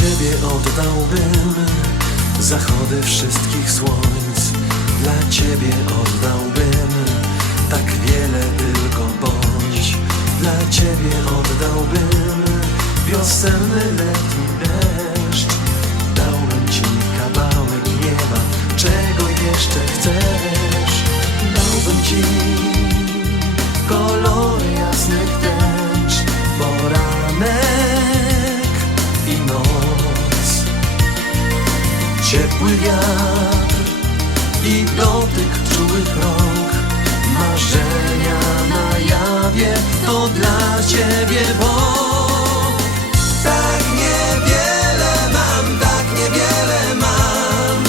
ciebie oddałbym. Zachody wszystkich słońc Dla ciebie oddałbym. Tak wiele tylko bądź. Dla ciebie oddałbym. Wiosenny letni deszcz. Dałbym ci kawałek nieba. Czego jeszcze chcesz? Ciepły wiatr i dotyk czułych rąk. Marzenia na jawie to dla ciebie, bo Tak niewiele mam, tak niewiele mam.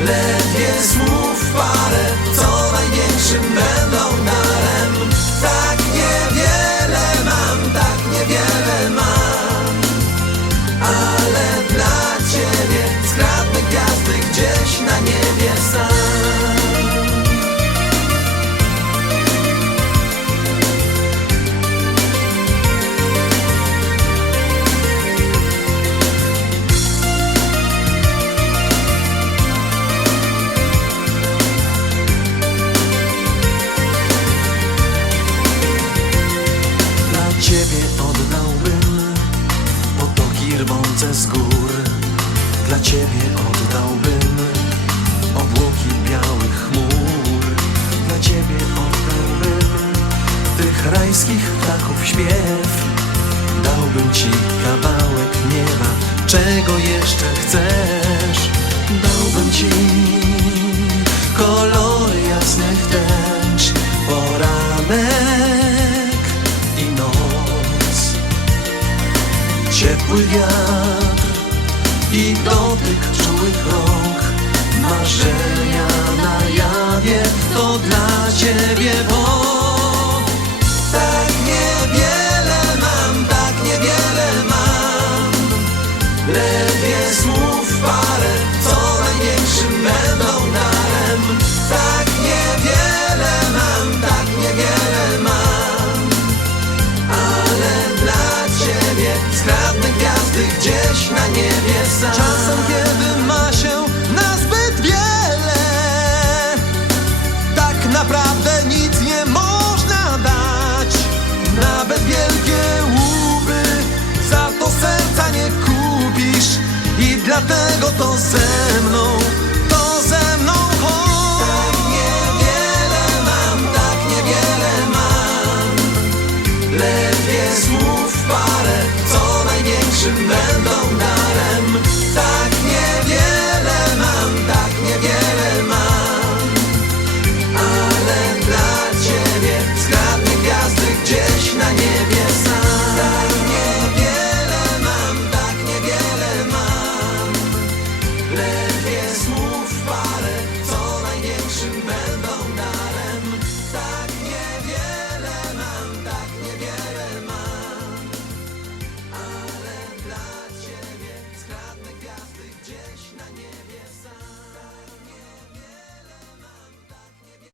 Ledwie słów parę, co największym będą darem. Tak niewiele mam, tak niewiele mam. Ale rwące z gór. Dla ciebie oddałbym obłoki białych chmur. Dla ciebie oddałbym tych rajskich ptaków śpiew. Dałbym ci kawałek nieba Czego jeszcze chcesz? Dałbym ci Ciepły wiatr i dotyk czułych rąk. Marzenia na jawie to dla ciebie, bo gdzieś na niebie sam. Czasem kiedy ma się nazbyt wiele Tak naprawdę nic nie można dać. Nawet wielkie łupy Za to serca nie kupisz I dlatego to ze mną Нашим медом